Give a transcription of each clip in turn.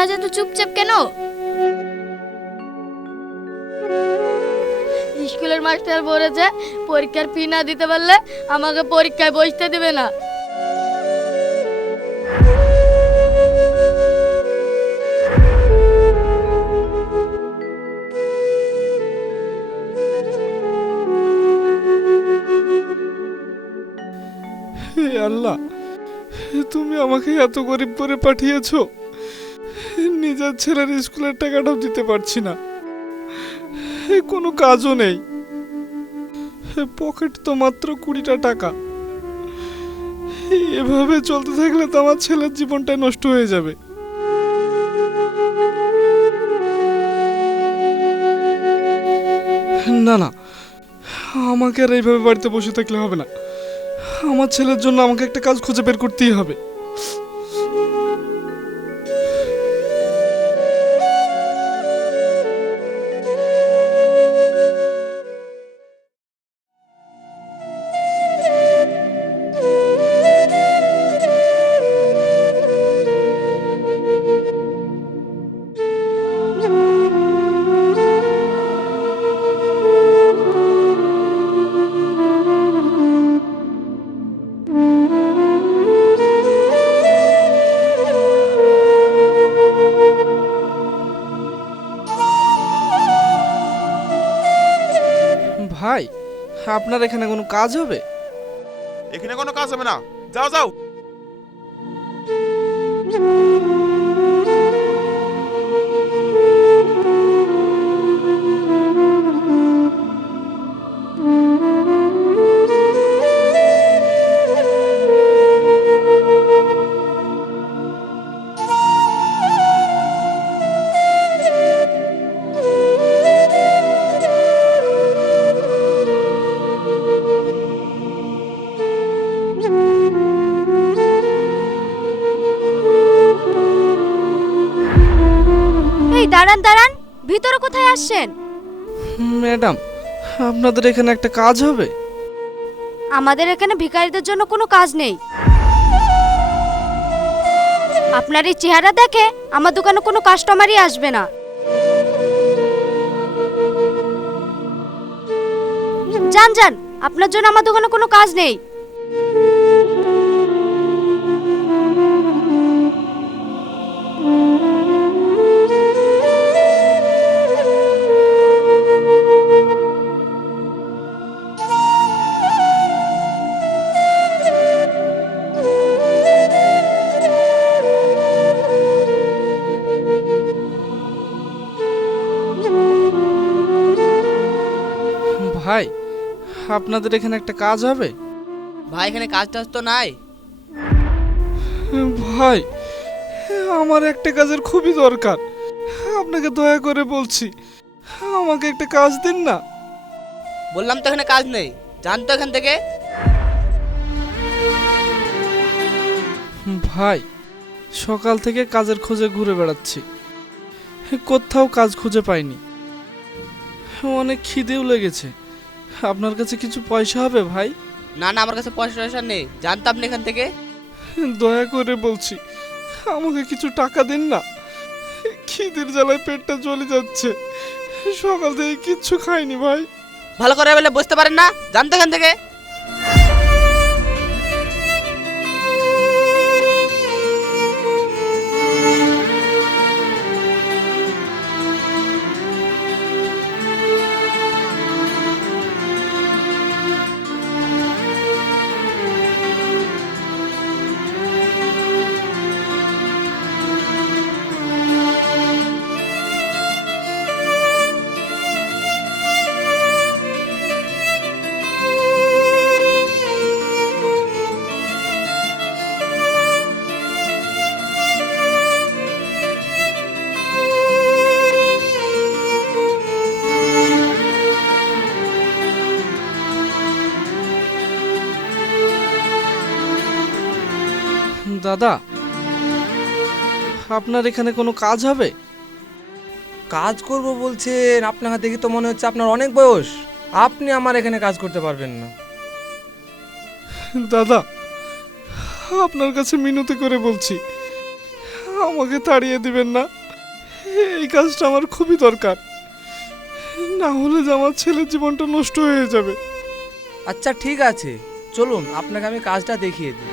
আজ এত চুপচাপ কেন? স্কুলের মাস্টার বলেছে পরীক্ষার ফি না দিতে পারলে আমাকে পরীক্ষায় বসতে দেবে না। হে আল্লাহ, তুমি আমাকে এত গরিব করে পাঠিয়েছো, নিজের ছেলের স্কুলের টাকাটাও দিতে পারছি না, কোনো কাজও নেই, পকেট তো মাত্র 20টা টাকা। এভাবে চলতে থাকলে তো আমার ছেলের জীবনটাই নষ্ট হয়ে যাবে। না না, আমাকে আর এইভাবে বাড়িতে বসে থাকলে হবে না। আমার ছেলের জন্য আমাকে একটা কাজ খুঁজে বের করতেই হবে। ভাই, আপনার এখানে কোনো কাজ হবে? এখানে কোনো কাজ হবে না, যাও যাও। এই দাঁড়ান দাঁড়ান, ভিতরে কোথায় আসছেন? ম্যাডাম, আপনাদের এখানে একটা কাজ হবে? আমাদের এখানে ভিখারিদের জন্য কোনো কাজ নেই। আপনার এই চেহারা দেখে আমার দোকানে কোনো কাস্টমারই আসবে না। যান যান, আপনার জন্য আমার দোকানে কোনো কাজ নেই। ভাই, আপনাদের এখানে একটা কাজ হবে? ভাই এখানে কাজ টাজ তো নাই। ভাই, আমার একটা কাজের খুবই দরকার, আপনাকে দয়া করে বলছি, আমাকে একটা কাজ দিন না। বললাম তো এখানে কাজ নেই, জান তো এখান থেকে। ভাই, সকাল থেকে কাজের খোঁজে ঘুরে বেড়াচ্ছি, কোথাও কাজ খুঁজে পাইনি, অনেক খিদেও লেগেছে। আপনার কাছে কিছু পয়সা হবে ভাই? না না, আমার কাছে পয়সা টয়সা নেই, জানতো আপনি এখান থেকে। দয়া করে বলছি, আমাকে কিছু টাকা দিন না, খিদের জ্বালায় পেটটা জ্বলে যাচ্ছে, সকাল থেকে কিচ্ছু খাইনি ভাই। ভালো করে বলে বুঝতে পারেন না, জানতো এখান থেকে। দাদা, আপনার এখানে কোনো কাজ হবে? কাজ করব বলছেন? আপনাকে দেখে তো মনে হচ্ছে আপনার অনেক বয়স, আপনি আমার এখানে কাজ করতে পারবেন না। দাদা, আপনার কাছে মিনতি করে বলছি, আমাকে তাড়িয়ে দিবেন না। এই কাজটা আমার খুবই দরকার, না হলে যে আমার ছেলের জীবনটা নষ্ট হয়ে যাবে। আচ্ছা ঠিক আছে, চলুন আপনাকে আমি কাজটা দেখিয়ে দিই।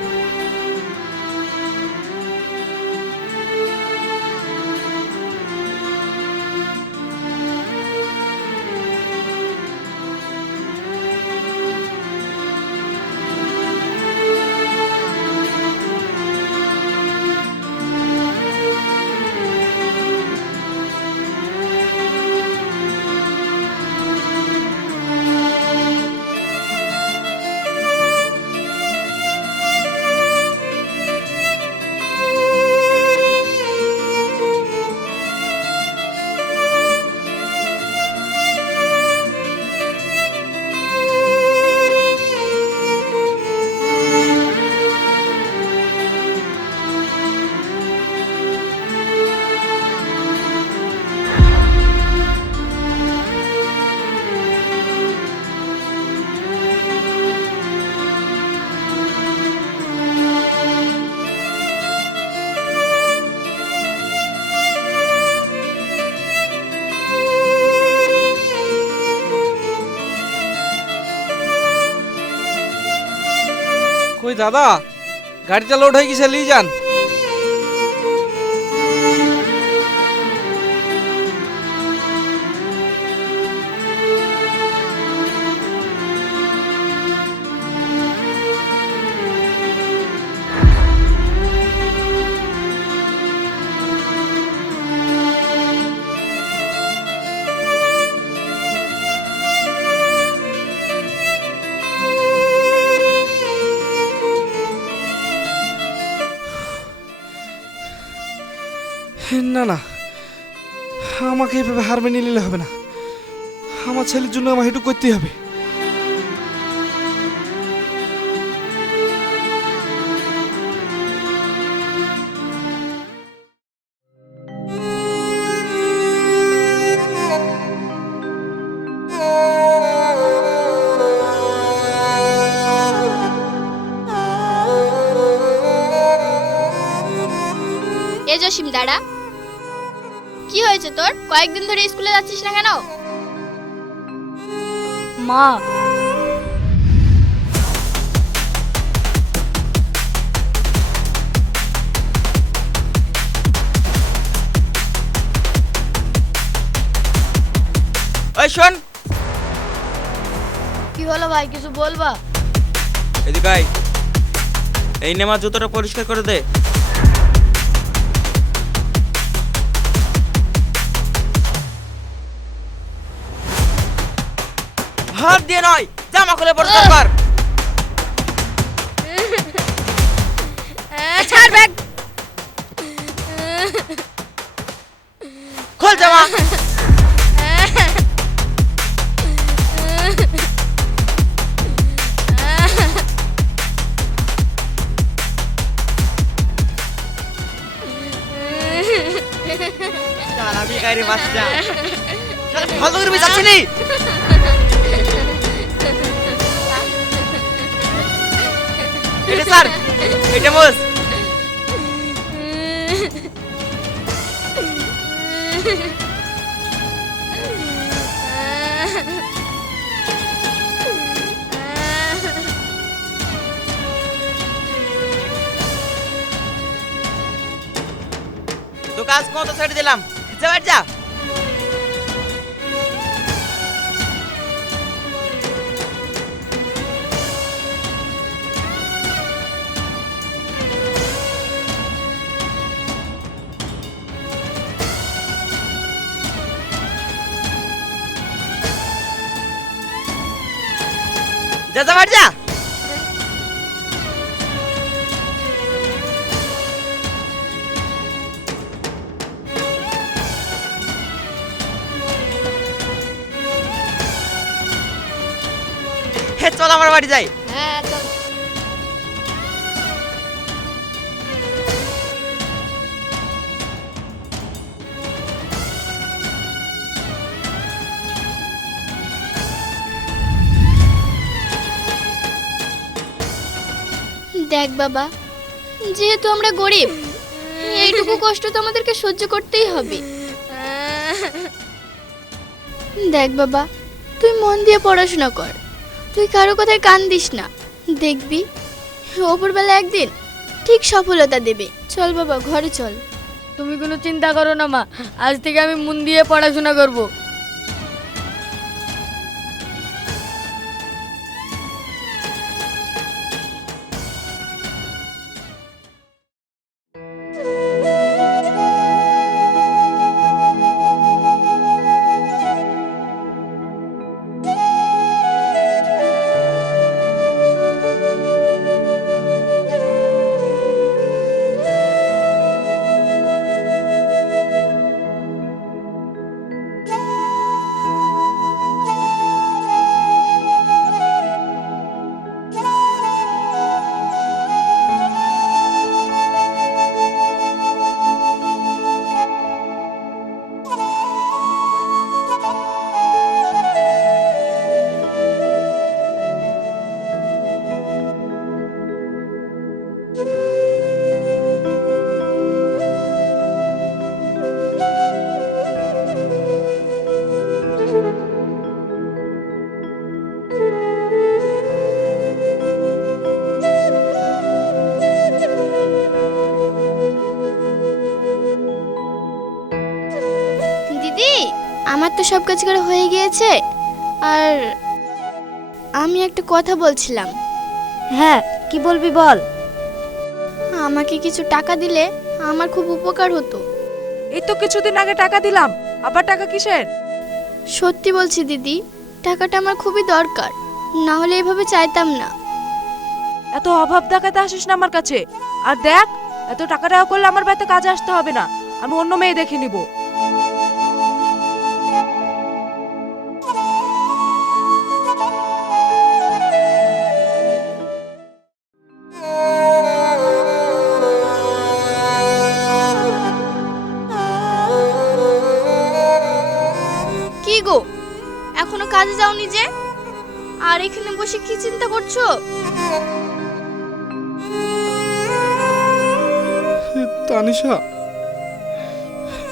কই দাদা, গাড়িটা লোড হয়ে গেছে, নিয়ে যান। না না, আমাকে এইভাবে হার মেনে নিলে হবে না। আমার ছেলের জন্য আমার এটুকু করতেই হবে। এ জসিম দাঁড়া, কি হয়েছে তোর? কয়েকদিন ধরে স্কুলে যাচ্ছিস না কেন? মা, ওই শোন, কি হলো ভাই, কিছু বলবা? এদিকে আয়। এই নে আমার জুতোটা পরিষ্কার করে দে। হাত দিয়ে নয়, জামা খুলে পরিষ্কার কর। ছাড় ব্যাগ। খোল জামা। আমি গাড়ি বাচ্চা ভালো করে যাচ্ছিলি। এটা স্যার, এটা মোজ। তো কাজ কত ছেড়ে দিলাম, যা বাড়ি যা। যা যা বাড়ি যা। হে চল আমার বাড়ি যাই। হ্যাঁ চল। দেখ বাবা, যেহেতু আমরা গরিব, এইটুকু কষ্ট তো আমাদেরকে সহ্য করতেই হবে। দেখ বাবা, তুই মন দিয়ে পড়াশোনা কর, তুই কারো কথায় কান দিস না। দেখবি ওপরবেলা একদিন ঠিক সফলতা দেবে। চল বাবা, ঘরে চল। তুমি কোনো চিন্তা করো না মা, আজ থেকে আমি মন দিয়ে পড়াশোনা করব। দিদি, আমার তো সব কাজ করা হয়ে গিয়েছে, আর আমি একটা কথা বলছিলাম। হ্যাঁ, কি বলবি বল। আমাকে কিছু টাকা দিলে আমার খুব উপকার হতো। এই তো কিছুদিন আগে টাকা দিলাম, আবার টাকা কিসের? সত্যি বলছি দিদি, টাকাটা আমার খুবই দরকার, না হলে এভাবে চাইতাম না। এত অভাব দেখাতে আসিস না আমার কাছে। আর দেখ, এত টাকা টাকা করলে আমার বাড়িতে কাজে আসতে হবে না, আমি অন্য মেয়ে দেখে নিব। কি গো, এখনো কাজে যাওনি যে? আর এখানে বসে কি চিন্তা করছো? তানিশা,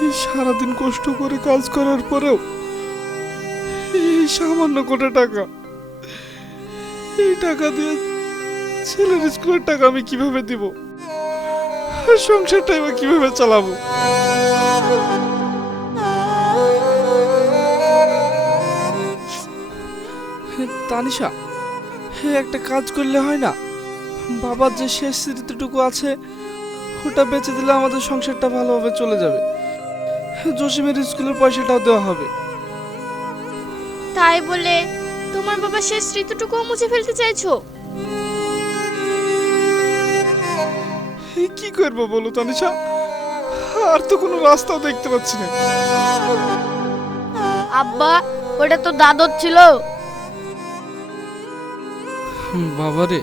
এই সারাদিন কষ্ট করে কাজ করার পরেও এই সামান্য কোটা টাকা, এই টাকা দিয়ে ছেলের স্কুলের টাকা আমি কিভাবে দিব? আর সংসারটাই বা কিভাবে চালাবো? তানিশা, একটা কাজ করলে হয় না? বাবার যে শেষ স্মৃতিটুকু আছে ওটা বেঁচে দিলে আমাদের সংসারটা ভালোভাবে চলে যাবে। জসিমের স্কুলের পয়সাটাও দেওয়া হবে। তাই বলে তোমার বাবা শেষ স্মৃতিটুকুও মুছে ফেলতে চাইছো? কি করবো বলো তানিশা, আর তো কোনো রাস্তাও দেখতে পাচ্ছি না। আব্বা, ওটা তো দাদর ছিল। বাবারে,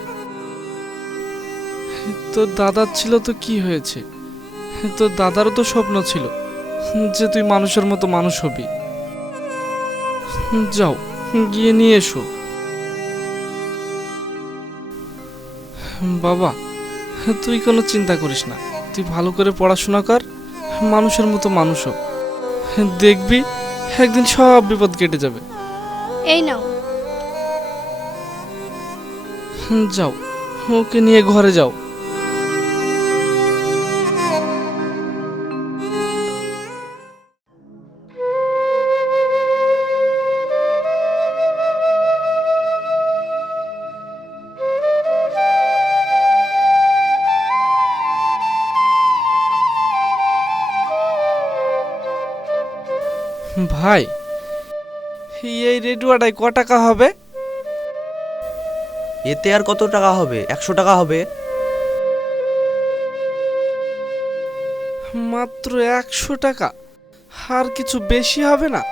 তোর দাদার ছিল তো কি হয়েছে? তোর দাদারও তো স্বপ্ন ছিল যে তুই মানুষের মতো মানুষ হবি। যাও, গিয়ে নিয়ে এসো। বাবা, তুই কোনো চিন্তা করিস না, তুই ভালো করে পড়াশোনা কর, মানুষের মতো মানুষ হ। দেখবি একদিন সব বিপদ কেটে যাবে। এই নাও। যাও, ওকে নিয়ে ঘরে যাও। ভাই, এই রেডুয়াটায় ক টাকা হবে? এতে আর কত টাকা হবে? 100 টাকা হবে। মাত্র 100 টাকা? আর কিছু বেশি হবে না?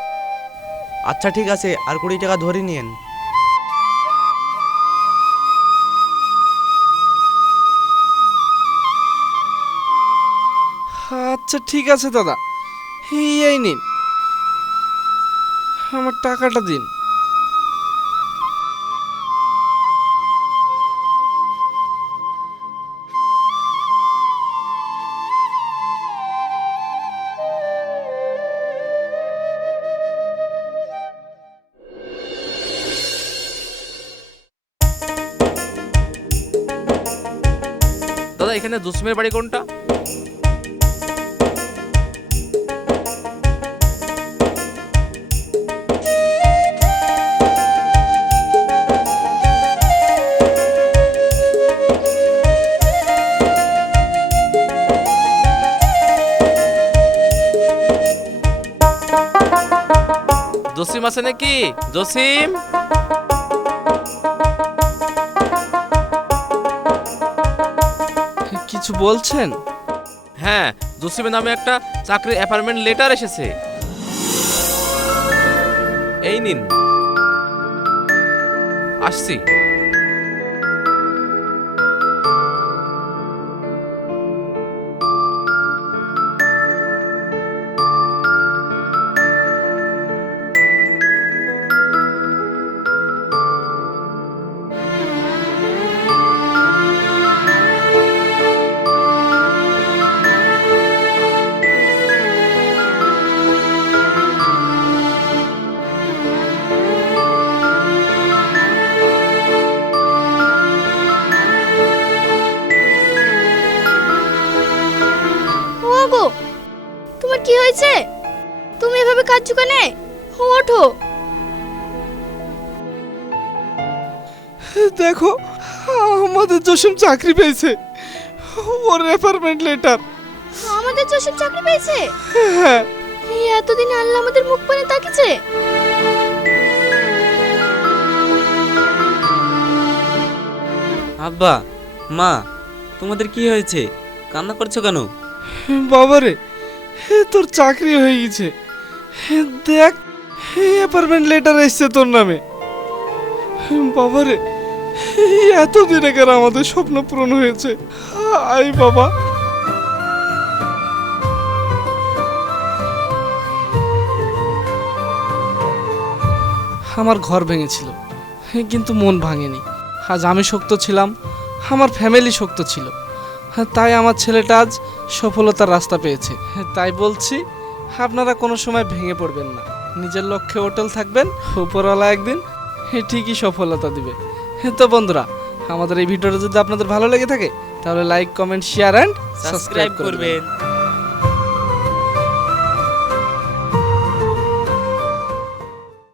আচ্ছা ঠিক আছে, আর 20 টাকা ধরে নিন। আচ্ছা ঠিক আছে দাদা, এই নিন, আমার টাকাটা দিন। দাদা এখানে জসিমের বাড়ি কোনটা? জসিম আছে নাকি? জসিম, কিছু বলছেন? হ্যাঁ, জসিমের নামে একটা চাকরির অ্যাপয়েন্টমেন্ট লেটার এসেছে। এই নিন। আসছি। ওগো, তোমার কি হয়েছে? তুমি এভাবে কাঁদছো কেন? ওঠো। দেখো, আমাদের জসিম চাকরি পেয়েছে। ওর অ্যাপয়েন্টমেন্ট লেটার। আমাদের জসিম চাকরি পেয়েছে? হ্যাঁ। এই এতদিন আল্লাহ আমাদের মুখ পানে তাকিয়েছে। আব্বা, মা, তোমাদের কি হয়েছে? কান্না করছো কেন? বাবারে, তোর চাকরি হয়ে গেছে। দেখ, অ্যাপয়েন্টমেন্ট লেটার এসছে তোর নামে। বাবারে, এতদিন আগের আমাদের স্বপ্ন পূরণ হয়েছে। আই বাবা। আমার ঘর ভেঙেছিল, কিন্তু মন ভাঙেনি। আজ আমি শক্ত ছিলাম, আমার ফ্যামিলি শক্ত ছিল। তাই আমার ছেলেটা আজ সফলতার রাস্তা পেয়েছে। তাই বলছি, আপনারা কোনো সময় ভেঙে পড়বেন না, নিজের লক্ষ্যে অটল থাকবেন। উপরওয়ালা একদিন ঠিকই সফলতা দিবে। তো বন্ধুরা, আমাদের এই ভিডিওটা যদি আপনাদের ভালো লেগে থাকে তাহলে like, comment, share and subscribe করবেন।